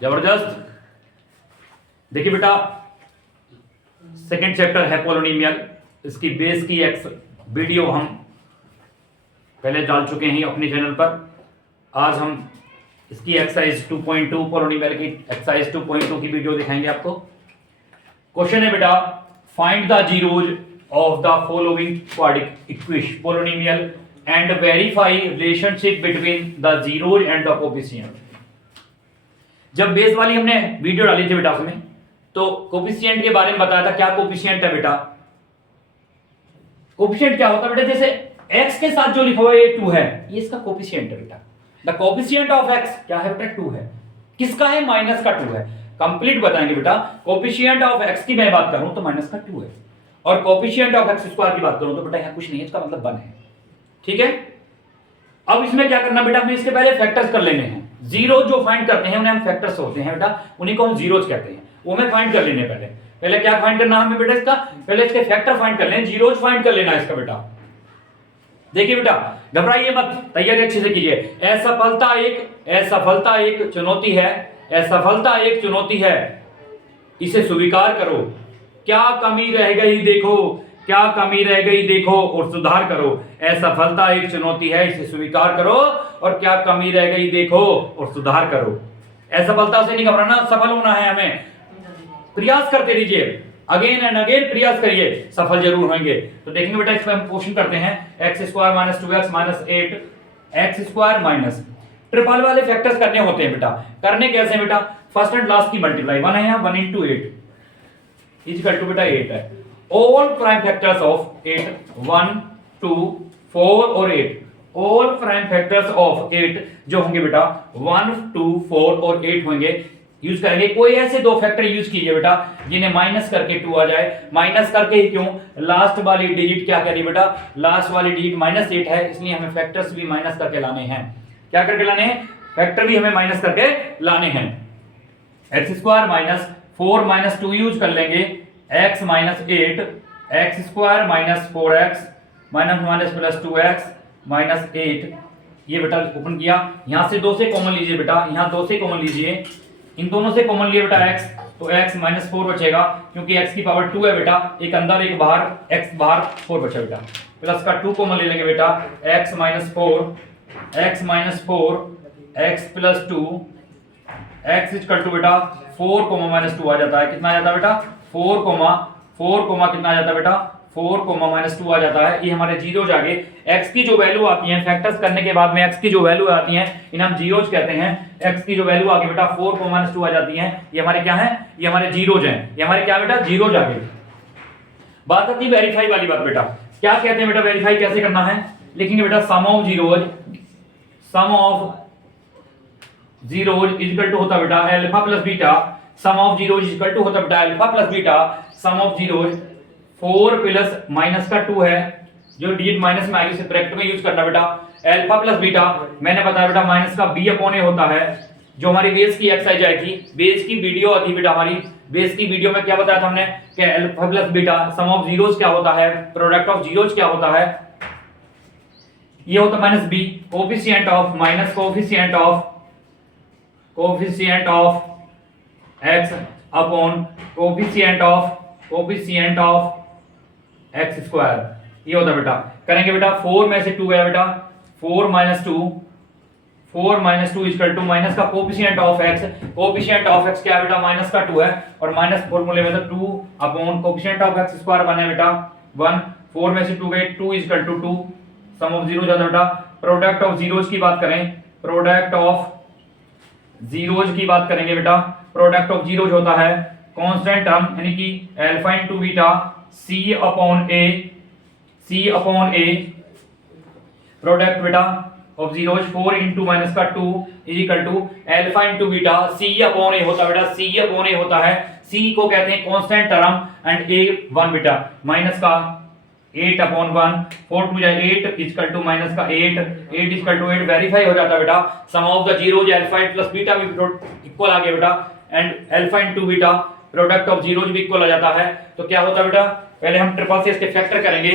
जबरदस्त। देखिए बेटा, सेकंड चैप्टर है पोलोनिमियल, इसकी बेस की एक्स वीडियो हम पहले डाल चुके हैं अपने चैनल पर। आज हम इसकी एक्सरसाइज 2.2 पोलोनिमियल की एक्सरसाइज 2.2 की वीडियो दिखाएंगे आपको। क्वेश्चन है बेटा, find the zeros of the following quadratic equation polynomial and verify relationship between the zeros and the coefficient. जब बेस वाली हमने वीडियो डाली थी बेटा, उसमें तो कोफिशिएंट के बारे में बताया था। क्या कोफिशिएंट है बेटा? कोफिशिएंट क्या होता है बेटा? जैसे x के साथ जो लिखा हुआ है 2 है, ये इसका कोफिशिएंट है बेटा। द कोफिशिएंट ऑफ x क्या है बेटा? 2 है। किसका है? माइनस का 2 है। कंप्लीट बताएंगे बेटा। कोफिशिएंट ऑफ x की मैं बात करूं तो माइनस का 2 है, और कोफिशिएंट ऑफ x स्क्वायर की बात करूं तो बेटा यहां कुछ नहीं है, इसका मतलब 1 है। ठीक है। अब इसमें क्या करना बेटा, हमें इसके पहले फैक्टर्स कर लेने हैं। जीरो जो फाइंड करते हैं उन्हें हम फैक्टर्स होते हैं बेटा, उन्हीं को हम जीरोज कहते हैं। वो हमें फाइंड कर लेने पहले। पहले क्या फाइंड करना हमें बेटा? इसका पहले इसके फैक्टर फाइंड कर लें, जीरोज फाइंड कर लेना है इसका बेटा। देखिए बेटा, घबराइए मत, तैयारी अच्छे से कीजिए। असफलता एक चुनौती है, असफलता एक चुनौती है, इसे स्वीकार करो। क्या कमी रह गई देखो, क्या कमी रह गई देखो और सुधार करो। असफलता एक चुनौती है, इसे स्वीकार करो, और क्या कमी रह गई देखो और सुधार करो। असफलता से नहीं घबराना, सफल होना है हमें। प्रयास करते रहिए, अगेन एंड अगेन प्रयास करिए, सफल जरूर होंगे। तो देखेंगे बेटा, इसमें हम क्वेश्चन करते हैं। X square minus 2x minus 8 x square minus triple वाले फैक्टर्स करने होते हैं बेटा। करने कैसे बेटा? फर्स्ट एंड लास्ट की मल्टीप्लाई 1 है यहाँ, 1 into 8 इक्वल टू बेटा 8 है। ऑल प्राइम फैक्टर्स ऑफ 8 1 2 4 और 8, ऑल प्राइम फैक्टर्स ऑफ 8 जो होंगे बेटा 1 2 4 और 8 होंगे, यूज करेंगे। कोई ऐसे दो फैक्टर यूज कीजिए बेटा जिन्हें माइनस करके 2 आ जाए। माइनस करके ही क्यों? लास्ट वाली डिजिट क्या करिए बेटा? लास्ट वाली डिजिट -8 है, इसलिए हमें फैक्टर्स भी माइनस करके लाने हैं। क्या करके लाने हैं? फैक्टर भी हमें माइनस करके लाने हैं। X square minus 4 minus 2 use कर लेंगे, x minus 8 x square minus 4x minus minus plus 2x minus 8। ये बेटा ओपन किया, यहां से 2 से कॉमन लीजिए बेटा, यहां 2 से कॉमन लीजिए, इन दोनों से कॉमन लिए बेटा x, तो x माइनस 4 बचेगा क्योंकि x की पावर 2 है बेटा, एक अंदर एक बाहर, x बाहर 4 बचा बेटा। प्लस का 2 कॉमन ले लेंगे बेटा, x minus 4 x plus 2 x equal to बेटा 4 माइनस 2 आ जाता है। कितना आ जाता है बेटा? 4 कितना आ जाता है बेटा? 4 माइनस 2 आ जाता है। ये हमारे जीरोज आ गए। x की जो वैल्यू आती है फैक्टर्स करने के बाद में, x की जो वैल्यू आती है इन्हें हम जीरोज कहते हैं। x की जो वैल्यू आ गई बेटा 4 माइनस 2 आ जाती है, ये हमारे क्या है? ये हमारे जीरोज हैं। ये हमारे क्या बेटा? जीरोज आ गए। बात आती है वेरीफाई वाली बात बेटा। क्या कहते हैं बेटा? वेरीफाई कैसे करना है? लिखेंगे बेटा sum of zeros equal to होता बेटा alpha plus beta. Sum of zeros equal to होता बेटा alpha plus beta. Sum of zeros 4 plus minus का 2 है, जो डिजिट माइनस में आएगी उसे ब्रैकेट में यूज करना बेटा। अल्फा प्लस बीटा मैंने बताया बेटा माइनस का b अपॉन a होता है, जो हमारी बेस की एक्सरसाइज आई थी। बेस की वीडियो आती बेटा हमारी, बेस की वीडियो में क्या बताया था हमने कि alpha plus beta sum of zeros क्या होता है, प्रोडक्ट ऑफ जीरोज क्या होता है, ये होता minus b। Coefficient of minus coefficient of x upon coefficient of x square, ये होता बेटा। करेंगे बेटा 4 में से 2 गया बेटा, 4 माइनस 2 इक्वल टू माइनस का कोफिशिएंट ऑफ x क्या है बेटा? माइनस का 2 है, और माइनस फॉर्मूले में तो 2 upon coefficient of x square बने बेटा 1। 4 में से 2 गए, 2 equal to 2। Sum of zeros आता बेटा। प्रोडक्ट ऑफ जीरोज की बात करें, प्रोडक्ट ऑफ जीरोज की बात करेंगे बेटा। प्रोडक्ट ऑफ जीरोज होता है कांस्टेंट टर्म यानी कि alpha into beta c upon a। Product बेटा ऑफ जीरोज 4 इनटू माइनस का 2 is equal to alpha into beta c upon a होता बेटा, c अपॉन a होता है। c को कहते हैं कांस्टेंट टर्म एंड a 1 बेटा, माइनस का 8 अपॉन 1, 4 टू जाए 8 इक्वल टू माइनस का 8 इक्वल टू 8 वेरीफाई हो जाता है बेटा। Sum of the zeros alpha plus beta भी इक्वल आ गया बेटा, and alpha into beta product of zeros भी इक्वल आ जाता है। तो क्या होता है बेटा? पहले हम ट्रिपल से इसके फैक्टर करेंगे।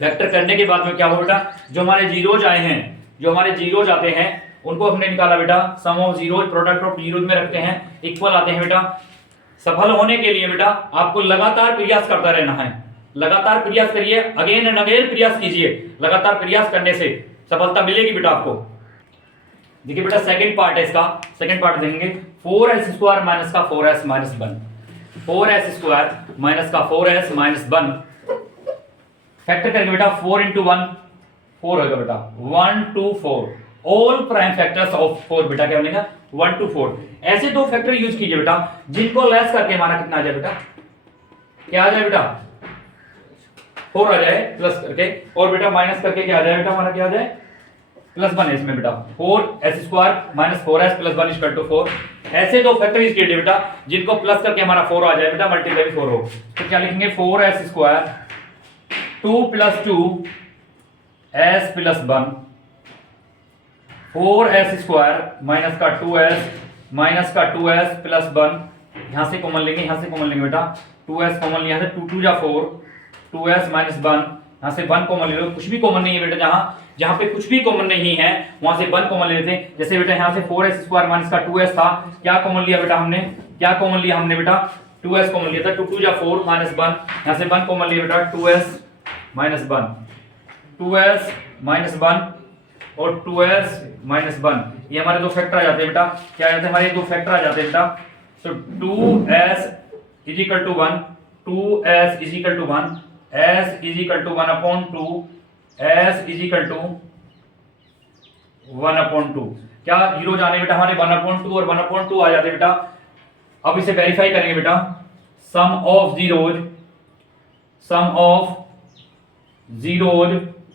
फैक्टर करने के बाद में क्या होगा बेटा? जो हमारे जीरोज आए हैं, जो हमारे जीरोज आते हैं उनको हमने निकाला बेटा sum of zeros product of zeros में रखते हैं, इक्वल आते हैं बेटा। सफल होने के लिए बेटा आपको लगातार प्रयास करता रहना है, लगातार प्रयास करिए, अगेन एंड अगेन प्रयास कीजिए, लगातार प्रयास करने से सफलता मिलेगी बेटा आपको। देखिए बेटा सेकंड पार्ट है इसका, सेकंड पार्ट देखेंगे 4s² माइनस का 4s माइनस 1, 4s² माइनस का 4s माइनस 1 फैक्टर करेंगे बेटा 4 into 1 4 होगा बेटा 1 to 4 all prime factors of 4 बेटा क्या बनेगा 1 to 4। ऐसे दो फैक्टर यूज कीजिए बेटा जिनको लेस करके हमारा कितना आ जाए बेटा, क्या आ जाए बेटा 4 आ जाए प्लस करके, और बेटा माइनस करके क्या आ जाए बेटा हमारा क्या आ जाए +1 है इसमें बेटा 4s² minus 4s plus 1 equal to 4। ऐसे दो फैक्टर यूज कीजिए बेटा जिनको प्लस करके हमारा 4 आ जाए बेटा मल्टीप्लाई 4 हो, तो क्या लिखेंगे 4s² 2 + 2 s + 1 4s² माइनस का 2s माइनस का 2s प्लस 1, यहां से कॉमन लेंगे, यहां से कॉमन लेंगे बेटा 2s कॉमन लिया है 2 2 जा 4 2s माइनस 1, यहां से 1 कॉमन ले लो, कुछ भी कॉमन नहीं है बेटा, जहां पे कुछ भी कॉमन नहीं है वहां से 1 कॉमन ले लेते हैं। जैसे बेटा यहां से 4s² माइनस का 2s था, क्या कॉमन लिया बेटा हमने, क्या कॉमन लिया हमने बेटा 2s कॉमन लिया था, 2 2 जा 4 माइनस 1, यहां से 1 कॉमन लिया बेटा 2s माइनस 1 2s माइनस 1 और 2s माइनस 1, ये हमारे दो फैक्टर आ जाते हैं बेटा, क्या आ जाते हैं हमारे दो फैक्टर आ जाते हैं बेटा। So 2s is equal to 1 2s is equal to 1 s is equal to 1/2 s is equal to 1/2, क्या जीरो जाने बेटा हमारे 1/2 और 1/2 आ जाते हैं बेटा। अब इसे वेरीफाई करेंगे बेटा, sum of zeros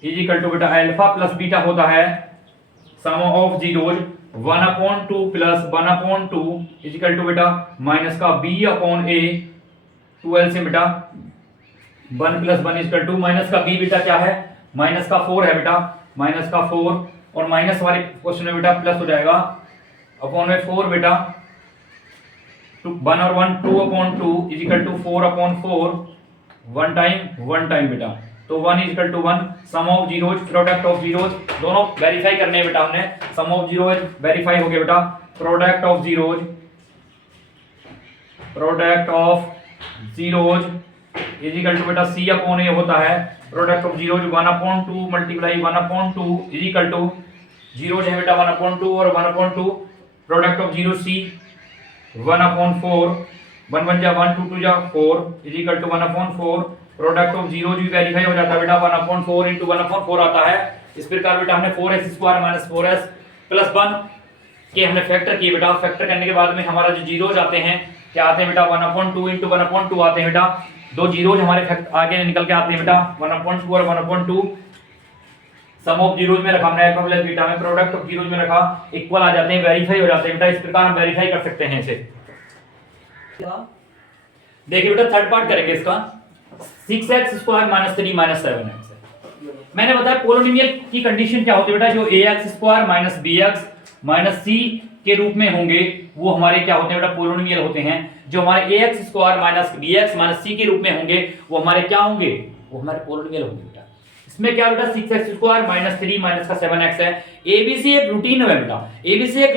is equal to बेटा अल्फा प्लस बीटा होता है, sum of zeros 1/2 plus 1/2 is equal to बेटा माइनस का b/a 12 से बेटा 1 + 1 इज इक्वल टू माइनस का b बेटा क्या है माइनस का 4 है बेटा, माइनस का 4 और माइनस वाले क्वेश्चन में बेटा प्लस हो जाएगा अपॉन में 4 बेटा 1 और 1 2/2 इज इक्वल टू 4/4 1 टाइम बेटा, तो 1 is equal to 1 sum of zeros product of zeros दोनों वेरीफाई करने हैं बेटा हमने, सम ऑफ जीरोज वेरीफाई हो गया बेटा, product of zeros is equal to बेटा c/a होता है, product of zeros 1/2 multiply 1/2 is equal to zeros है बेटा 1/2 और 1/2 प्रोडक्ट ऑफ जीरो c 1/4 1 1 जा 1 2 2 जा 4 is equal to 1/4 product of zeros भी वेरीफाई हो जाता है बेटा 1/4 इंटू 1/4 आता है। इस प्रकार बेटा हमने 4s² माइनस 4s प्लस 1 के हमने फैक्टर किए बेटा, फैक्टर करने के बाद में हमारा जो जीरोज आते हैं क्या आते हैं बेटा 1/2 इंटू 1/2 आते हैं बेटा, दो जीरोज हमारे फैक्टर आगे निकल के आते हैं बेटा 1/2 और 1/2 सम ऑफ जीरोज में रखा हमने अल्फा प्लस बीटा में, प्रोडक्ट ऑफ जीरोज में रखा, इक्वल आ जाते हैं वेरीफाई हो जाते हैं बेटा। इस प्रकार हम वेरीफाई कर सकते हैं इसे। देखिए बेटा थर्ड पार्ट करेंगे इसका 6x² माइनस 3 माइनस 7x है। मैंने बताया पोलिनोमियल की कंडीशन क्या होती है बेटा, जो ax² minus bx minus c के रूप में होंगे वो हमारे क्या होते हैं बेटा पोलिनोमियल होते हैं। जो हमारे ax² minus bx minus c के रूप में होंगे वो हमारे क्या होंगे, वो हमारे पोलिनोमियल होंगे बेटा। इसमें क्या बेटा 6x² माइनस 3 माइनस का 7x है। abc एक रूटीन है बेटा, abc एक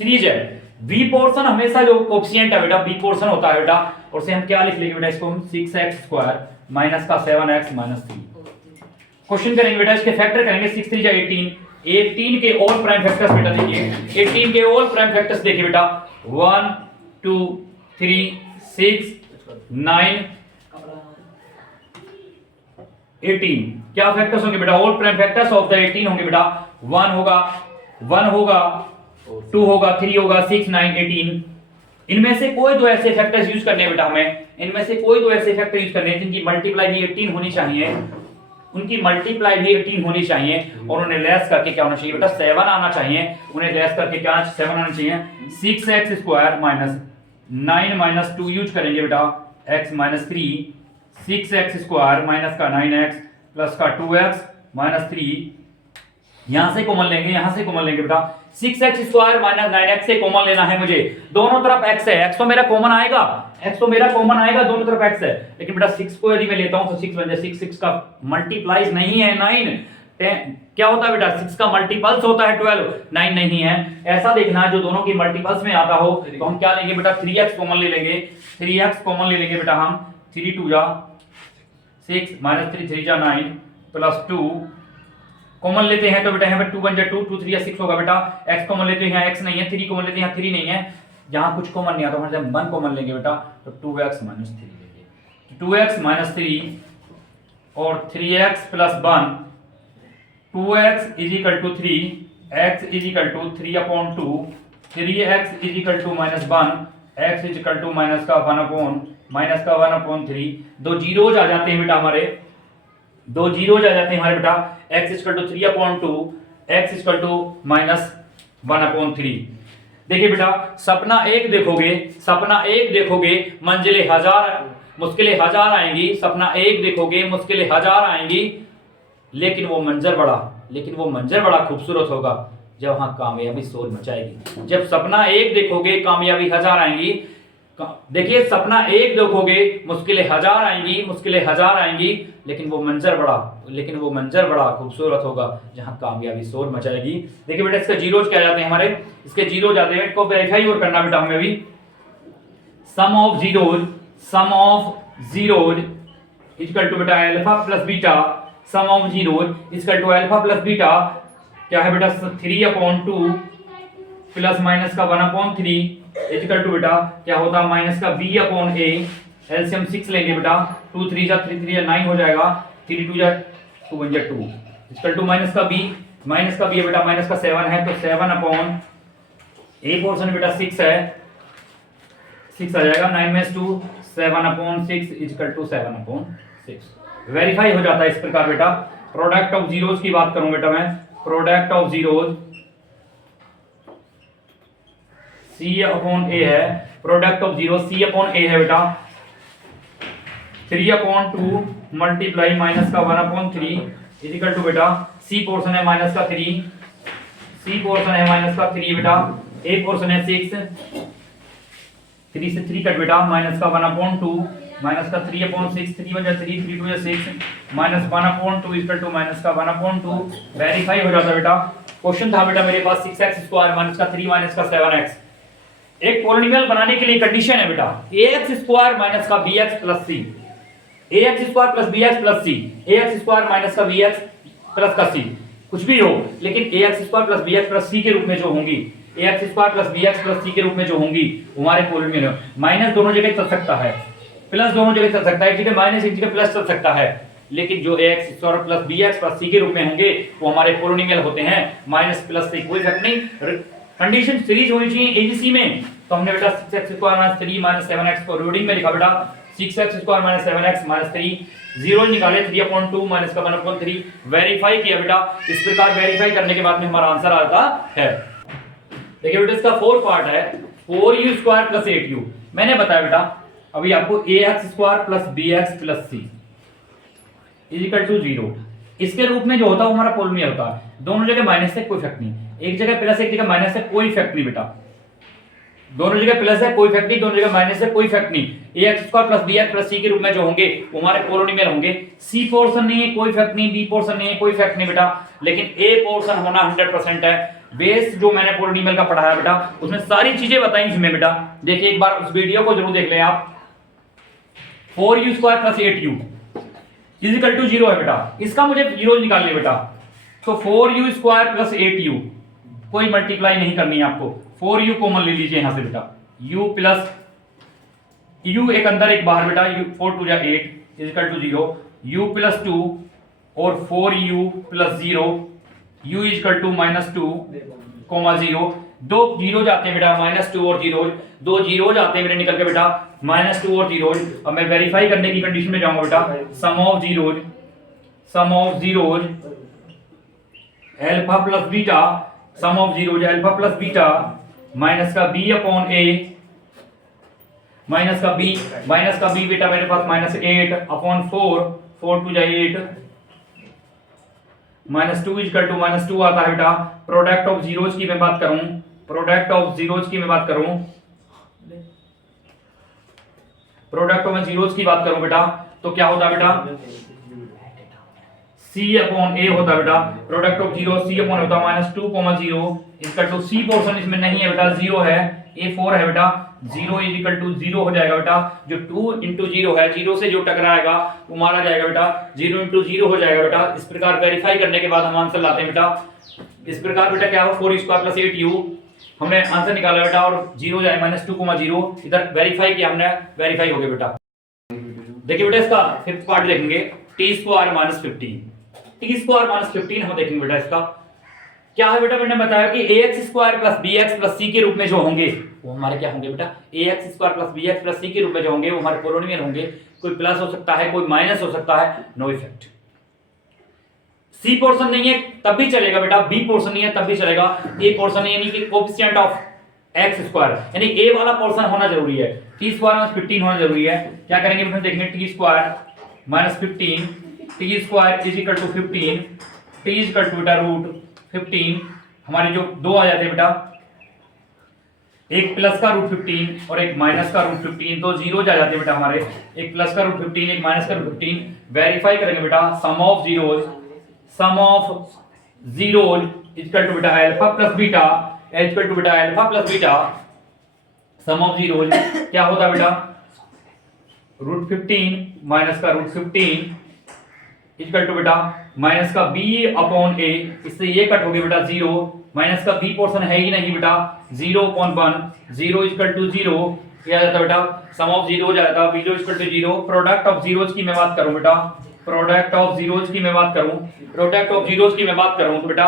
सीरीज है, बी पोर्शन हमेशा जो कोएफिशिएंट है बेटा बी पोर्शन होता है बेटा, और से हम क्या लिख लेंगे बेटा इसको हम 6x² माइनस का 7x माइनस 3। क्वेश्चन करेंगे बेटा, इसके फैक्टर करेंगे 6 3 जा 18 के ऑल प्राइम फैक्टर्स बेटा देखिए 18 के ऑल प्राइम फैक्टर्स देखिए बेटा 1 2 3 6 9 18 क्या फैक्टर्स होंगे बेटा, all prime factors of the 18 होंगे बेटा 1 होगा 2 होगा 3 होगा 6 9 18। इनमें से कोई दो ऐसे फैक्टर्स यूज करने हैं बेटा हमें, इनमें से कोई दो ऐसे फैक्टर यूज करने हैं जिनकी मल्टीप्लाई भी 18 होनी चाहिए, उनकी मल्टीप्लाई भी 18 होनी चाहिए और उन्हें लेस करके क्या होना चाहिए बेटा 7 आना चाहिए, उन्हें लेस करके क्या 7 आना चाहिए। 6x² माइनस 9 माइनस 2 यूज करेंगे बेटा x माइनस 3 6x² माइनस का 9x प्लस का 2x माइनस 3, यहां से कॉमन लेंगे यहां से कॉमन लेंगे बेटा 6x² माइनस 9x से कॉमन लेना है मुझे, दोनों तरफ x है, x तो मेरा कॉमन आएगा, x तो मेरा कॉमन आएगा, दोनों तरफ x है, लेकिन बेटा 6 को यदि मैं लेता हूं तो 6 बन जाए 6 का मल्टीप्लाइज नहीं है 9 क्या होता है बेटा 6 का मल्टीपल्स होता है 12, 9 नहीं है। ऐसा देखना है जो दोनों की मल्टीपल्स में आता हो, तो हम क्या लेंगे बेटा 3x कॉमन ले लेंगे, 3x कॉमन ले लेंगे बेटा हम, 3 2 जा 6 माइनस 3 3 जा 9 प्लस 2 कॉमन लेते हैं तो बेटा यहाँ पे 2 1 जा 2 2 3 जा 6 होगा बेटा। x कॉमन लेते हैं, यहाँ x नहीं है, 3 कॉमन लेते हैं, यहाँ 3 नहीं है, जहां कुछ कॉमन नहीं आता तो हम 1 कॉमन लेंगे बेटा, तो 2x माइनस 3 लेंगे, 2x माइनस 3 और 3x plus 1, 2x is equal to 3, x is equal to 3 upon 2, 3x is equal to minus 1, x is equal to minus का 1 अपॉन 3। दो जीरोज आ जाते हैं बेटा हमारे, दो जीरोज आ जाते हैं हमारे बेटा, x equal to 3 upon 2, x equal to minus 1 upon 3। देखिए बेटा सपना एक देखोगे मंजिलें हजार, मुश्किलें हजार आएंगी, सपना एक देखोगे मुश्किलें हजार आएंगी, लेकिन वो मंजर बड़ा खूबसूरत होगा जब वहां कामयाबी शोर मचाएगी। जब सपना एक देखोगे कामयाबी हजार आएंगी, देखिए सपना एक देखोगे मुश्किलें हजार आएंगी, लेकिन वो मंजर बड़ा खूबसूरत होगा जहां कामयाबी शोर मचाएगी। देखिए बेटा इसके जीरोज क्या जाते हैं हमारे, इसके जीरो जाते हैं, इनको वेरीफाई और करना बेटा हमें भी। Sum of zeros equal to बेटा alpha plus beta, sum of zeros equal to alpha plus beta क्या है बेटा 3 अपॉन 2 प्लस माइनस का 1 अपॉन 3 इक्वल टू बेटा क्या होता है माइनस का b अपॉन a, एलसीएम 6 लेंगे बेटा, 2 3 जा 3 3 जा 9 हो जाएगा, 3 2 जा 2 1 जा 2 इक्वल टू माइनस का b है बेटा, माइनस का 7 है तो 7 अपॉन a पोर्शन बेटा 6 है, 6 आ जाएगा, 9 में 2 7 upon 6 equal to 7 upon 6। Verify हो जाता है इस प्रकार बेटा। प्रोडक्ट ऑफ जीरोज की बात करूं बेटा मैं, product of zeros c upon a है, product of zero c upon a है बेटा, 3 अपॉन 2 मल्टीप्लाई माइनस का 1 अपॉन 3 इज इक्वल टू बेटा c पोर्शन है माइनस का 3, बेटा, a पोर्शन है 6, 3 से 3 कट बेटा, माइनस का 1 अपॉन 2 माइनस का 3 अपॉन 6, 3 1 जा 3 3 2 जा 6 minus 1 upon 2 equal to minus का 1 अपॉन 2। वेरीफाई हो जाता बेटा। क्वेश्चन था बेटा मेरे पास 6x स्क्वायर माइनस का 3 माइनस का 7x। एक पॉलिनोमियल बनाने के लिए कंडीशन है बेटा ax स्क्वायर माइनस का bx plus c, ax square plus bx plus c, ax square minus का bx प्लस का c, कुछ भी हो लेकिन ax square plus bx plus c के रूप में जो होंगी, ax square plus bx plus c के रूप में जो होंगी हमारे पॉलिनोमियल, माइनस दोनों जगह चल सकता है, प्लस दोनों जगह चल सकता है, एक जगह माइनस एक जगह प्लस चल सकता है, लेकिन जो ax square plus bx plus c के रूप में होंगे वो हमारे पॉलिनोमियल होते हैं। माइनस प्लस से कोई फर्क नहीं, कंडीशन सीरीज होनी चाहिए एबीसी में। तो हमने बेटा 6x square minus 3 minus 7x को रीडिंग में लिखा बेटा, 6x square minus 7x minus 3 zero निकाले, 3 अपॉन 2 माइनस का 1 अपॉन 3 वेरीफाई किया बेटा। इस प्रकार वेरीफाई करने के बाद में हमारा आंसर आता है। देखिए बेटा इसका फोर्थ पार्ट है 4u स्क्वायर प्लस 8u। मैंने बताया बेटा अभी आपको ax square plus bx plus c is equal to 0, इसके रूप में जो होता है वो हमारा पॉलिनोमियल होता है। दोनों जगह माइनस से कोई इफेक्ट नहीं, एक जगह प्लस एक जगह माइनस से कोई इफेक्ट नहीं बेटा, दोनों जगह प्लस है कोई इफेक्ट नहीं, दोनों जगह माइनस है कोई इफेक्ट नहीं। ax square plus bx plus c के रूप में जो होंगे वो हमारे पॉलिनोमियल होंगे। c पोर्शन नहीं है कोई इफेक्ट नहीं, b पोर्शन नहीं है कोई इफेक्ट नहीं बेटा, लेकिन a पोर्शन होना 100% है। बेस जो मैंने पॉलिनोमियल का पढ़ाया बेटा उसमें सारी चीजें बताई इसमें बेटा, देखिए एक बार उस वीडियो को जरूर देख लें आप। 4u square plus 8u is equal to 0 है बेटा, इसका मुझे जीरो निकालने बेटा, तो 4u स्क्वायर प्लस 8u कोई मल्टीप्लाई नहीं करनी है आपको, 4u कॉमन ले लीजिए यहां से बेटा, u प्लस u एक अंदर एक बाहर बेटा, u 4 2 जा 8 is equal to 0, u plus 2 और 4u plus 0 u is equal to minus 2 comma 0, दो जीरो जाते हैं बेटा, माइनस 2 और 0, दो जीरो जाते हैं मेरे निकल के बेटा, माइनस 2 और 0। अब मैं वेरीफाई करने की कंडीशन में जाऊंगा बेटा, sum of zeros alpha plus beta, sum of zeros alpha plus beta minus का b अपॉन a, माइनस का b बेटा मेरे पास माइनस 8 अपॉन 4 2 जा 8 माइनस 2 इक्वल टू माइनस 2 आता है बेटा। प्रोडक्ट ऑफ जीरोज की मैं बात करूं, बेटा तो क्या होता है बेटा सी अपॉन ए होता है बेटा, product of zero c upon होता है minus 2 0 equal to c portion इसमें नहीं है बेटा, जीरो है, ए 4 है बेटा, zero is equal to zero हो जाएगा बेटा, जो 2 इंटू जीरो है, जीरो से जो टकराएगा वो मारा जाएगा बेटा, जीरो इंटू जीरो हो जाएगा बेटा। इस प्रकार वेरीफाई करने के बाद हम आंसर लाते हैं बेटा। इस प्रकार बेटा क्या हो 4 स्क्वायर प्लस 8u हमने आंसर निकाला बेटा, और जीरो जाए माइनस 2 0 इधर वेरीफाई किया हमने, वेरीफाई हो गया बेटा। देखिए बेटा इसका फिफ्थ पार्ट देखेंगे, T square minus 15, T square minus 15 हम देखेंगे बेटा। इसका क्या है बेटा, मैंने बताया कि ax square plus bx plus c के रूप में जो होंगे वो हमारे क्या होंगे बेटा, ax square plus bx plus c के रूप में जो होंगे वो हमारे पोलिनोमियल होंगे। कोई प्लस हो सकता है, कोई माइनस हो सकता है, नो इफेक्ट। c पोर्शन नहीं है तब भी चलेगा बेटा, b पोर्शन नहीं है तब भी चलेगा, a पोर्शन यानी कि कोएफिशिएंट ऑफ x स्क्वायर यानी a वाला पोर्शन होना जरूरी है। t स्क्वायर माइनस 15 होना जरूरी है। क्या करेंगे फिर देखेंगे, t square minus 15, t square is equal to 15, t is equal to बेटा रूट 15, हमारे जो दो आ जाते हैं बेटा, एक प्लस का रूट 15 और एक माइनस का रूट 15, तो जीरो जा जाते हैं बेटा हमारे, एक प्लस का रूट 15 एक माइनस का रूट 15। वेरीफाई करेंगे बेटा, sum of zeros equal to बेटा alpha plus beta equal to बेटा alpha plus beta, sum of zeros क्या होता है बेटा, रूट 15 माइनस का रूट 15 इक्वल टू बेटा माइनस का b अपॉन a, इससे ये कट हो गया बेटा जीरो, माइनस का b पोर्शन है ही नहीं बेटा, 0/1 0 इक्वल टू 0, क्या आ जाता बेटा, सम ऑफ जीरो हो जाता है, b equal to 0। Product of zeros की मैं बात करूं बेटा, प्रोडक्ट ऑफ जीरोज की मैं बात करूं, प्रोडक्ट ऑफ जीरोज की मैं बात करूं तो बेटा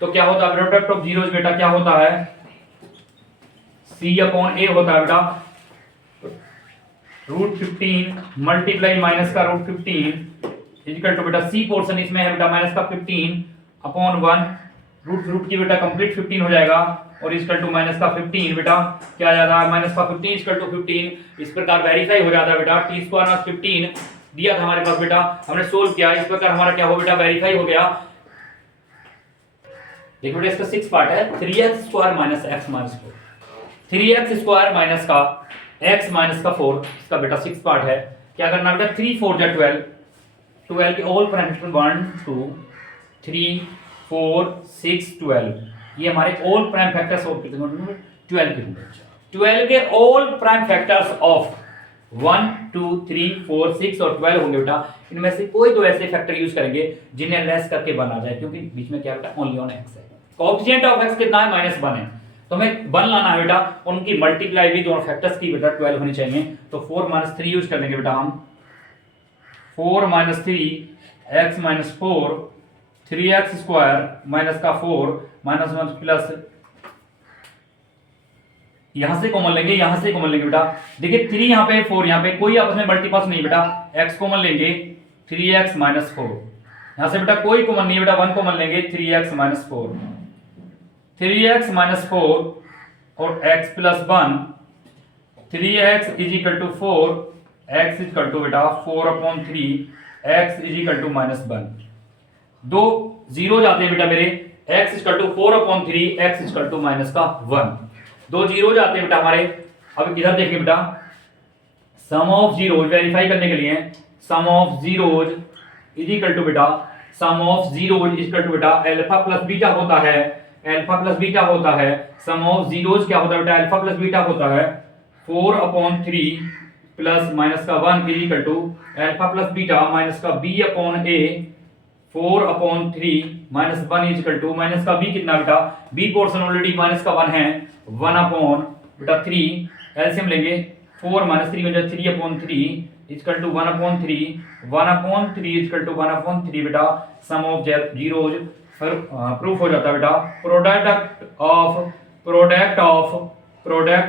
तो क्या होता है, प्रोडक्ट ऑफ जीरोज बेटा क्या होता है, c अपॉन a होता है बेटा, रूट 15 मल्टीप्लाई माइनस का रूट 15 इक्वल टू बेटा सी पोर्शन इसमें है बेटा माइनस का 15 अपॉन 1 रूट की बेटा कंप्लीट 15 हो जाएगा, और इक्वल टू माइनस का 15 बेटा क्या आ जाता है, माइनस का 15 इक्वल टू 15। इस प्रकार वेरीफाई हो जाता है बेटा, टी स्क्वायर माइनस 15 दिया था हमारे पास बेटा, हमने सोल्व किया, इस प्रकार हमारा क्या हो बेटा, वेरीफाई हो गया। देखो बेटा इसका 6 पार्ट है, 3x square minus x minus 4, 3x square minus का x माइनस का 4, इसका बेटा 6 पार्ट है। क्या करना बेटा, 3 4 जा 12, 12 के ऑल प्राइम फैक्टर 1 2 3 4 6 12, ये हमारे ऑल प्राइम फैक्टर्स ऑफ 12 के होंगे। 12 के ऑल प्राइम फैक्टर्स ऑफ 1 2 3 4 6 और 12 होंगे बेटा। इनमें से कोई दो ऐसे फैक्टर यूज करेंगे जिन्हें लेस करके 1 आ जाए, क्योंकि बीच में क्या बेटा, ओनली ऑन x है, कोएफिशिएंट ऑफ x कितना है, -1 है, तो हमें 1 लाना है बेटा, उनकी मल्टीप्लाई भी दोनों फैक्टर्स की बेटा 12 होनी चाहिए। तो 4 - 3 यूज कर लेंगे बेटा हम, 4 - 3 x - 4 3x स्क्वायर माइनस का 4 -1 प्लस, यहां से कॉमन लेंगे, यहां से कॉमन लेंगे बेटा। देखिए 3 यहां पे 4 यहां पे, कोई आपस में मल्टीप्लस नहीं बेटा, x कॉमन लेंगे 3x - 4, यहां से बेटा कोई कॉमन नहीं है बेटा, 1 कॉमन लेंगे 3x - 4, 3x - 4 और x + 1, 3x = 4, x = बेटा 4/3, x = -1, दो जीरो जाते हैं बेटा मेरे, x = 4/3, x = -1, दो जीरो जाते हैं बेटा हमारे। अब इधर देखिए बेटा, सम ऑफ जीरोज वेरीफाई करने के लिए, सम ऑफ जीरोज = बेटा, सम ऑफ जीरोज = बेटा अल्फा प्लस बीटा होता है, अल्फा प्लस बीटा होता है। सम ऑफ जीरोज क्या होता है बेटा, अल्फा प्लस बीटा होता है, 4/3 प्लस माइनस का 1 = अल्फा प्लस बीटा माइनस का b/a, 4/3 माइनस 1 = माइनस का b कितना बेटा, b पोर्शन ऑलरेडी माइनस का 1 है, 1/3, एलसीएम लेंगे, 4 - 3 हो जाए 3/3 = 1/3, 1/3 = 1/3 बेटा। सम ऑफ जीरोज प्रूफ हो जाता है बेटा। प्रोडक्ट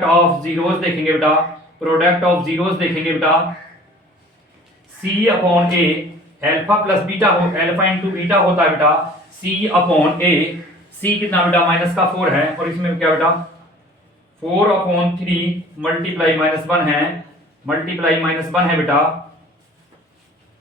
ऑफ जीरोज देखेंगे बेटा, प्रोडक्ट ऑफ जीरोज देखेंगे बेटा, c/a अल्फा प्लस बीटा हो, अल्फा इंटू बीटा होता है बेटा, c/a, c कितना बेटा -4 है, और इसमें क्या बेटा 4/3 मल्टीप्लाई -1 है, मल्टीप्लाई -1 है बेटा,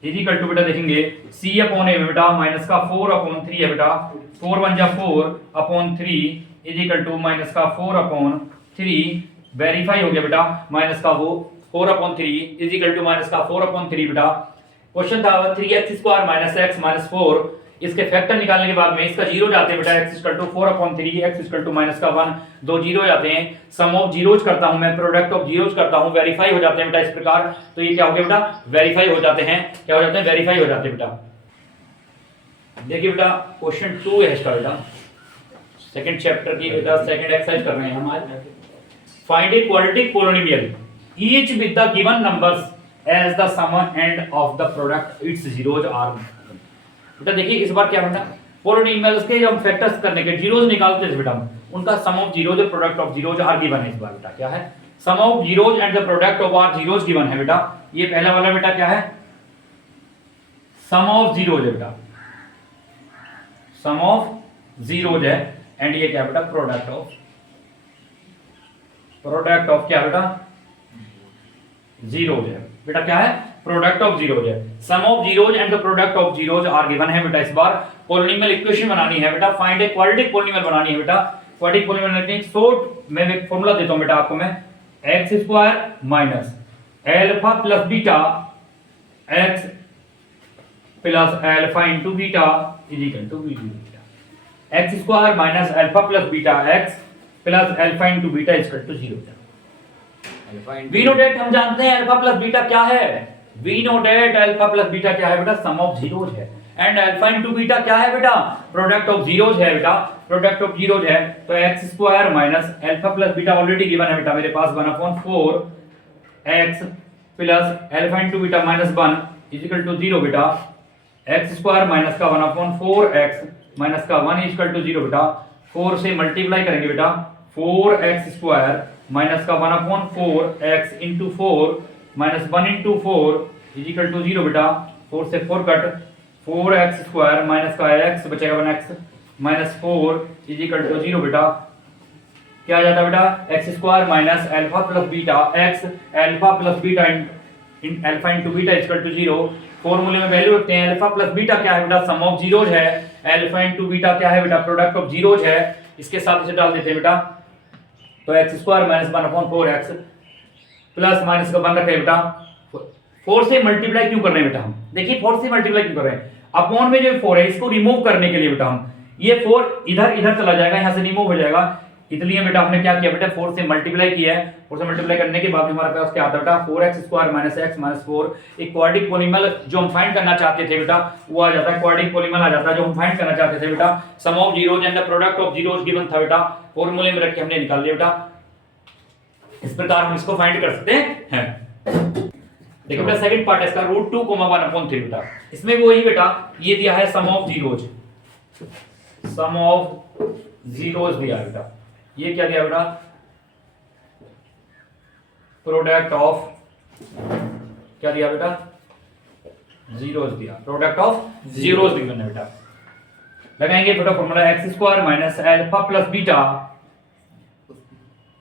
इक्वल टू बेटा देखेंगे c/a में बेटा -4/3 है बेटा, 4 1 जा 4/3 इक्वल टू -4/3, वेरीफाई हो गया बेटा, माइनस का वो 4/3 इक्वल टू -4/3 बेटा। क्वेश्चन था 3x² माइनस x माइनस 4, इसके फैक्टर निकालने के बाद में इसका जीरो जाते हैं बेटा, x equal to 4/3, x equal to minus का 1, दो जीरो जाते हैं, सम ऑफ जीरोज करता हूं मैं, प्रोडक्ट ऑफ जीरोज करता हूं, वेरीफाई हो जाते हैं बेटा इस प्रकार। तो ये क्या हो गया बेटा, वेरीफाई हो जाते हैं, क्या हो जाते हैं, वेरीफाई हो जाते हैं बेटा। देखिए बेटा क्वेश्चन 2 है इसका बेटा, सेकंड चैप्टर की बेटा सेकंड एक्सरसाइज कर रहे हैं हम आज। Find a quadratic polynomial each with the given numbers as the sum and of the product its zeros are. बेटा देखिए इस बार क्या बेटा, पोलिनोमियल्स के जब फैक्टर्स करने के जीरोज निकालते थे बेटा, उनका सम ऑफ जीरोज और product of zeros are given है। इस बार बेटा क्या है, sum of zeros and the product of are zeros given है बेटा। ये पहला वाला बेटा क्या है, सम ऑफ जीरोज है बेटा, सम ऑफ जीरोज है, एंड ये क्या बेटा, प्रोडक्ट ऑफ क्या बेटा, जीरोज है बेटा, क्या है, प्रोडक्ट ऑफ जीरोज है। Sum of zeros and the product of zeros are given है बेटा। इस बार पॉलिनोमियल इक्वेशन बनानी है बेटा, फाइंड ए क्वाड्रेटिक पॉलिनोमियल बनानी है बेटा। क्वाड्रेटिक पॉलिनोमियल की शॉर्ट में एक फार्मूला देता हूं बेटा आपको मैं, x² minus alpha plus beta x plus alpha into beta is equal to v बेटा। x² minus alpha plus beta x plus alpha into beta is equal to 0 बेटा। वी नो डेट हम जानते हैं अल्फा प्लस बीटा क्या है, we know that alpha plus beta क्या है बेटा, सम ऑफ जीरोज है, एंड अल्फा इनटू बीटा क्या है बेटा, प्रोडक्ट ऑफ जीरोज है बेटा, प्रोडक्ट ऑफ जीरोज है। तो x² minus alpha plus beta already given है बेटा मेरे पास 1/4 x plus alpha into beta minus 1 is equal to 0 बेटा। x² माइनस का 1/4 x माइनस का 1 इज इक्वल टू 0 बेटा। 4 से मल्टीप्लाई करेंगे बेटा, 4x² माइनस का 1/4 x into 4 minus 1 into 4 is equal to 0 बेटा। 4 से 4 कट, 4x² माइनस का x बचेगा 1x minus 4 is equal to 0 बेटा। क्या आ जाता है बेटा, x² minus alpha plus beta x alpha plus beta in alpha into beta is equal to 0। फॉर्मूले में वैल्यू रखते हैं, अल्फा प्लस बीटा क्या है बेटा, सम ऑफ जीरोज है, अल्फा इंटू बीटा क्या है बेटा, प्रोडक्ट ऑफ जीरोज है। इसके साथ इसे डाल देते हैं बेटा, तो x² minus 1/4 x plus minus का 1 रखे बेटा। 4 से मल्टीप्लाई क्यों कर रहे हैं बेटा हम, देखिए 4 से मल्टीप्लाई क्यों कर रहे हैं, अपॉन में जो 4 है इसको रिमूव करने के लिए बेटा हम, ये 4 इधर इधर चला जाएगा, यहां से रिमूव हो जाएगा, इसलिए बेटा हमने क्या किया बेटा, 4 से मल्टीप्लाई किया है। 4 से मल्टीप्लाई करने के बाद हमारे पास क्या आता है बेटा, 4x² माइनस x माइनस 4। एक क्वाड्रेटिक पॉलिनोमियल जो हम फाइंड करना चाहते थे बेटा वो आ जाता है, क्वाड्रेटिक पॉलिनोमियल आ जाता है जो हम फाइंड करना चाहते थे बेटा। Sum of zeros and the product of zeros given था बेटा, फॉर्मूले में रख के हमने निकाल लिया बेटा। इस प्रकार हम इसको फाइंड कर सकते हैं। देखिए बेटा सेकंड पार्ट है इसका, √2, 1/3 बेटा। इसमें भी वही बेटा, ये दिया है sum of zeros, sum of zeros दिया है बेटा। ये क्या दिया बेटा, प्रोडक्ट ऑफ क्या दिया बेटा, जीरोज दिया, प्रोडक्ट ऑफ जीरोज दिया बेटा। लगाएंगे बेटा formula, x² minus alpha plus beta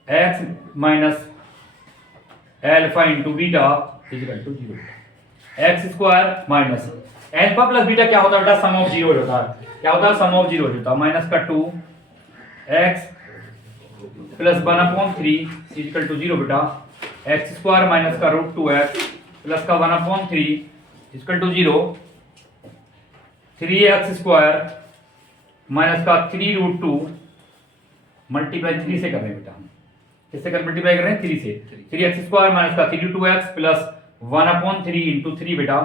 x minus alpha into beta is equal to 0। x² minus alpha plus beta क्या होता है बेटा, सम ऑफ जीरोज होता है। क्या होता है, सम ऑफ जीरोज होता है। माइनस का 2x plus 1/3 is equal to 0 बेटा। x² माइनस का √2x प्लस का 1/3 is equal to 0। 3x² minus का 3√2 मल्टीप्लाई 3 से कर रहे हैं बेटा हम, किससे कर मल्टीप्लाई कर रहे हैं, 3 से। 3x² माइनस का 3√2x प्लस 1/3 इंटू 3 बेटा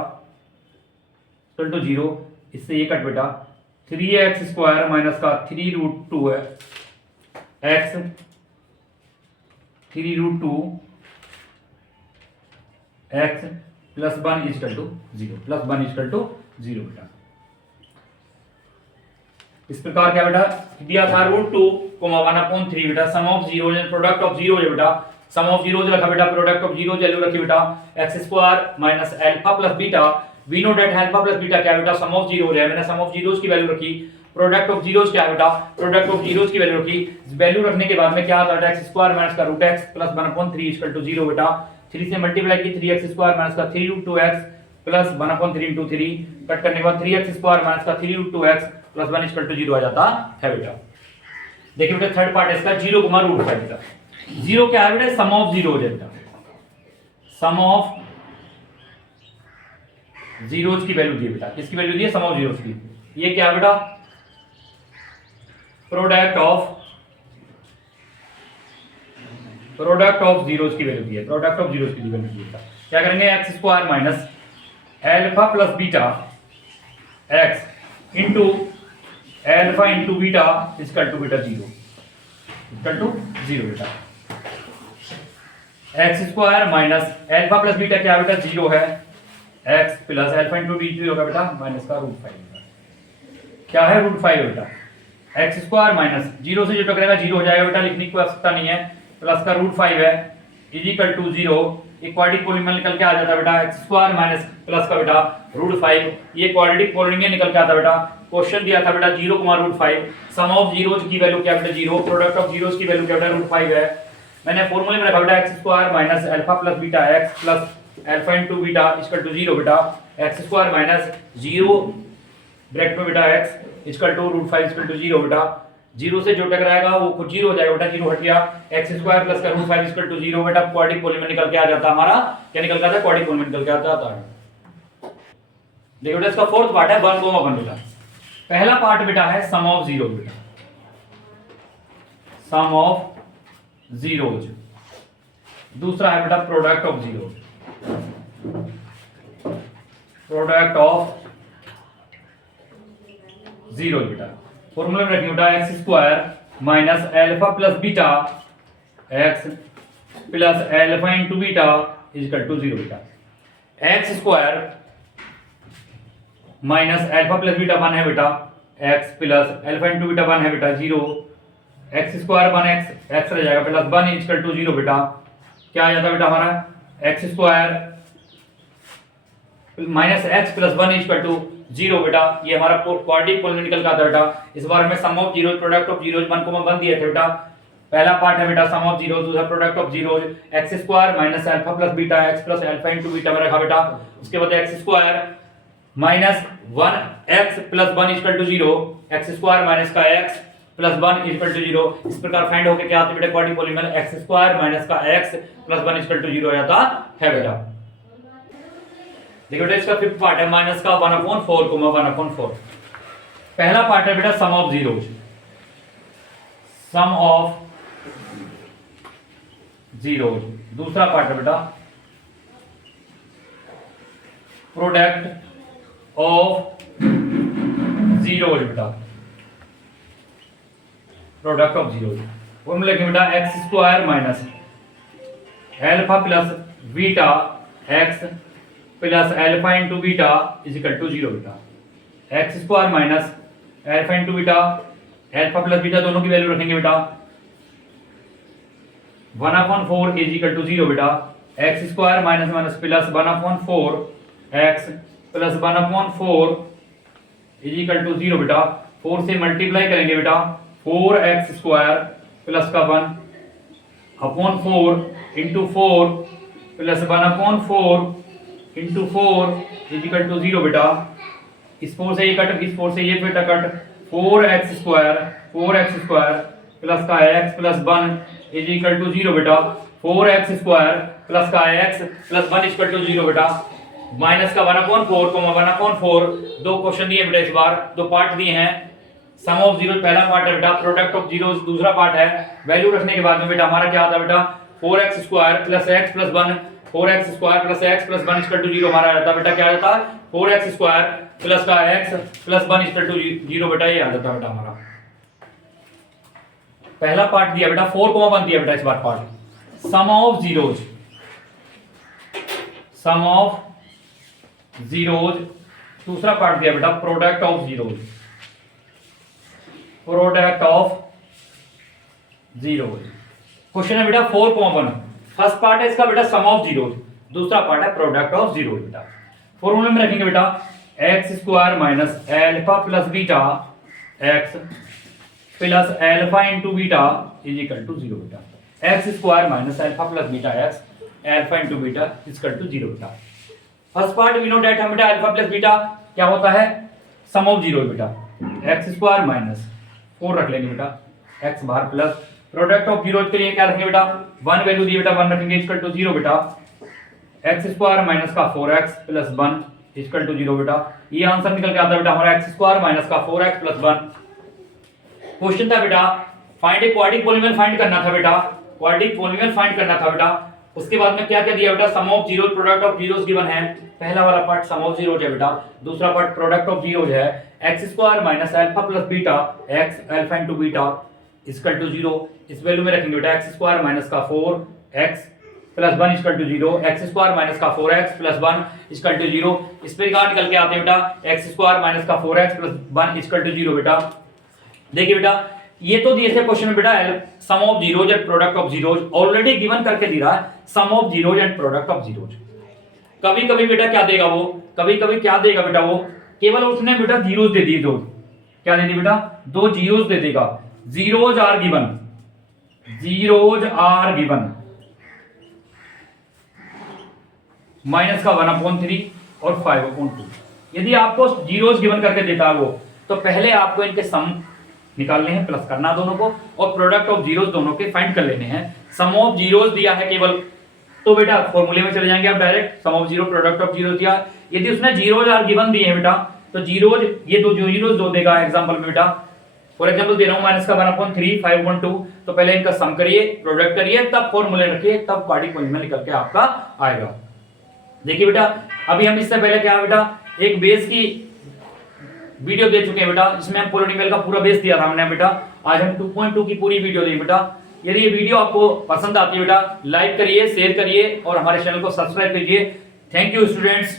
इक्वल टू 0। इससे ये कट बेटा, 3x² माइनस का 3√2x 3√2 x plus 1 is equal to 0, plus 1 is equal to 0 बेटा। इस प्रकार क्या बेटा दिया था, √2, 1/3 बेटा, sum of zeros and product of zeros है बेटा। सम ऑफ जीरोज रखा बेटा, प्रोडक्ट ऑफ जीरोज वैल्यू रखी बेटा, x² minus alpha plus beta. We know that alpha plus beta क्या है बेटा, सम ऑफ जीरोज है, मैंने सम ऑफ जीरोज की वैल्यू रखी। प्रोडक्ट ऑफ जीरोज क्या है बेटा, प्रोडक्ट ऑफ जीरोज की वैल्यू रखी। वैल्यू रखने के बाद में क्या आता है, x² माइनस का √x plus 1/3 is equal to 0 बेटा। 3 से मल्टीप्लाई की, 3x² माइनस का 3√2x प्लस 1/3 इंटू 3 कट करने के बाद 3x² माइनस का 3√2x plus 1 is equal to 0 आ जाता है बेटा। देखिए बेटा थर्ड पार्ट है इसका, 0, √5 बेटा। 0 क्या है बेटा, सम ऑफ जीरोज है बेटा, सम ऑफ जीरोज की वैल्यू दी है बेटा। किसकी वैल्यू दी है? सम ऑफ जीरोज की। ये क्या बेटा? प्रोडक्ट ऑफ जीरोज की वैल्यू दी है। प्रोडक्ट ऑफ जीरोज की वैल्यू दी है। क्या करेंगे? X square minus alpha plus beta x into alpha into beta equal to बेटा जीरो बेटा। X square minus alpha plus beta क्या बेटा? जीरो है। X plus alpha into beta होगा बेटा माइनस का रूट 5। क्या है? रूट 5 बेटा। एक्स स्क्वायर माइनस जीरो से जो टकराएगा जीरो हो जाएगा बेटा, लिखने की कोई आवश्यकता नहीं है। प्लस का रूट 5 है is equal to zero. Quadratic polynomial निकल के आ जाता है बेटा। एक्स स्क्वायर माइनस प्लस का बेटा रूट 5, ये क्वाड्रेटिक पॉलिनोमियल निकल के आता है बेटा। क्वेश्चन दिया था बेटा 0, रूट 5। सम ऑफ जीरोज की वैल्यू क्या बेटा? जीरो। प्रोडक्ट ऑफ जीरोज की वैल्यू क्या बेटा? रूट 5 है। मैंने फॉर्मूले में रखा बेटा x square minus alpha plus beta x plus alpha into beta equal to zero बेटा। X square minus zero bracket में बेटा x equal to root 5 equal to zero बेटा। जीरो से जो टकराएगा वो खुद जीरो हो जाएगा बेटा, जीरो हट गया। एक्स स्क्वायर प्लस का रूट 5 इक्वल टू जीरो बेटा। क्वाड्रेटिक पॉलिनोमियल निकल के आ जाता हमारा। क्या निकल के आता है? क्वाड्रेटिक पॉलिनोमियल निकल के आता है। देखो बेटा इसका फोर्थ पार्ट है 1, बेटा। पहला पार्ट बेटा है सम ऑफ जीरो बेटा, सम ऑफ जीरोज। दूसरा है बेटा product of zero, product of zero बेटा। फॉर्मूला में रखिए बेटा x square minus alpha plus beta x plus alpha into beta equal to zero बेटा। X square minus alpha plus beta 1 है बेटा, x plus alpha into beta 1 है बेटा, zero. X square 1 x, x रह जाएगा प्लस 1 इक्वल टू जीरो बेटा। क्या आ जाता बेटा हमारा? X square minus x plus 1 equal to zero बेटा। ये हमारा क्वाड्रेटिक पॉलिनोमियल निकल का आता है बेटा। इस बार हमें sum of zero product of zero 1 को 1 दिए थे बेटा। पहला पार्ट है बेटा सम ऑफ जीरो, दूसरा product of zero. X square minus alpha plus beta x plus alpha into beta में रखा बेटा। उसके बाद x square minus 1 x plus 1 equal to zero, x square minus का x plus 1 equal to zero. इस प्रकार find होके क्या आते बेटा? Quadratic polynomial x square minus का x plus 1 equal to zero आ जाता है बेटा। देखो बेटा इसका फिफ्थ पार्ट है माइनस का 1/4 1/4। पहला पार्ट है बेटा sum of zeros, sum of zeros. दूसरा पार्ट है बेटा प्रोडक्ट ऑफ जीरोज बेटा, प्रोडक्ट ऑफ जीरोज। फॉर्मूला लिखेंगे बेटा x square minus alpha plus beta x plus alpha into beta is equal to zero बेटा। X square minus alpha into beta, alpha plus beta दोनों की value रखेंगे बेटा 1/4 is equal to zero बेटा। X square minus minus plus 1/4 x plus 1/4 is equal to zero बेटा। 4 से multiply करेंगे बेटा 4x स्क्वायर प्लस का 1/4 into 4 plus 1/4 into 4 is equal to zero बेटा। इस 4 से ये कट, इस 4 से ये बेटा कट, 4x स्क्वायर प्लस का x plus 1 is equal to zero बेटा। 4x स्क्वायर प्लस का x plus 1 equal to zero बेटा। माइनस का 1/4 को 1/4 दो क्वेश्चन दिए बेटा, इस बार दो पार्ट दिए हैं। सम ऑफ जीरो पहला पार्ट है बेटा, प्रोडक्ट ऑफ जीरो दूसरा पार्ट है। वैल्यू रखने के बाद में बेटा हमारा क्या आता है बेटा 4x square plus x plus 1, 4x square plus x plus 1 equal to zero हमारा आता है बेटा। क्या आ जाता है 4x स्क्वायर प्लस का x plus 1 equal to zero बेटा, ये आ जाता है बेटा हमारा। पहला पार्ट दिया बेटा 4,1 दिया बेटा इस बार part sum of zeros, sum of zeros. दूसरा पार्ट दिया बेटा product of zeros, product of zeros. Question है बेटा 4,1। फर्स्ट पार्ट है इसका बेटा सम ऑफ जीरोज, दूसरा पार्ट है प्रोडक्ट ऑफ जीरोज बेटा। फॉर्मूला में रखेंगे बेटा x square minus alpha plus beta x plus alpha into beta is equal to zero बेटा। X square minus alpha plus beta x alpha into beta is equal to zero बेटा। First part we know that हम बेटा alpha plus beta क्या होता है sum of zero बेटा। X square minus 4 रख लेंगे बेटा, एक्स बाहर प्लस प्रोडक्ट ऑफ जीरो के लिए क्या रखेंगे बेटा 1 वैल्यू दी बेटा 1 रखेंगे इक्वल टू जीरो बेटा। एक्स स्क्वायर माइनस का 4x प्लस 1 इक्वल टू 0 बेटा। ये आंसर निकल के आता है बेटा हमारा एक्स स्क्वायर माइनस का 4x प्लस 1। क्वेश्चन था बेटा फाइंड ए क्वाड्रिक पॉलीनोमियल फाइंड करना था बेटा, क्वाड्रिक पॉलीनोमियल फाइंड करना था बेटा। उसके बाद में क्या क्या दिया बेटा, sum of zero product of zeros given है। पहला वाला पार्ट सम ऑफ जीरोस है बेटा, दूसरा पार्ट प्रोडक्ट ऑफ जीरोस है। X square minus alpha plus beta, x alpha into beta equal to 0। इस वैल्यू में रखेंगे बेटा एक्स स्क्वायर माइनस का 4x plus 1 equal to 0, x square minus का 4x प्लस 1 इक्वल टू 0। इस पर निकाल के आते हैं बेटा एक्स स्क्वायर माइनस का 4x प्लस 1 इक्वल टू 0 बेटा। देखिए बेटा ये तो दिए थे क्वेश्चन में बेटा sum of zeros and product of zeros, already given करके दे रहा है sum of zeros and product of zeros. कभी कभी बेटा क्या देगा वो, कभी कभी क्या देगा बेटा वो, केवल उसने बेटा जीरोज दे दिए, दो क्या दे दिए बेटा, दो जीरोज दे देगा। Zeros are given, zeros are given minus का 1/3 और 5/2। यदि आपको जीरोज गिवन करके देता है वो, तो पहले आपको इनके सम निकालने हैं, प्लस करना दोनों को, और प्रोडक्ट ऑफ जीरोस दोनों के फाइंड कर लेने हैं। सम ऑफ जीरोस दिया है केवल, तो बेटा फॉर्मूले में चले जाएंगे आप direct, sum of zero product of zero दिया। यदि उसने जीरोज आर गिवन दिए हैं बेटा, तो जीरोज ये दो जीरोज दो देगा एग्जांपल में बेटा। फॉर एग्जांपल दे रहा हूं माइनस का 1/3 5/2, तो पहले इनका सम करिए, प्रोडक्ट करिए, तब फॉर्मूले रखिए, तब क्वाड्रिक पॉलीनोमियल निकल के आपका आएगा। देखिए बेटा अभी हम इससे पहले क्या बेटा एक बेस की वीडियो दे चुके हैं बेटा, इसमें हम पॉलिनोमियल का पूरा बेस दिया था हमने बेटा। आज हम 2.2 की पूरी वीडियो दी बेटा। यदि ये वीडियो आपको पसंद आती है बेटा, लाइक करिए, शेयर करिए और हमारे चैनल को सब्सक्राइब कीजिए। Thank you students.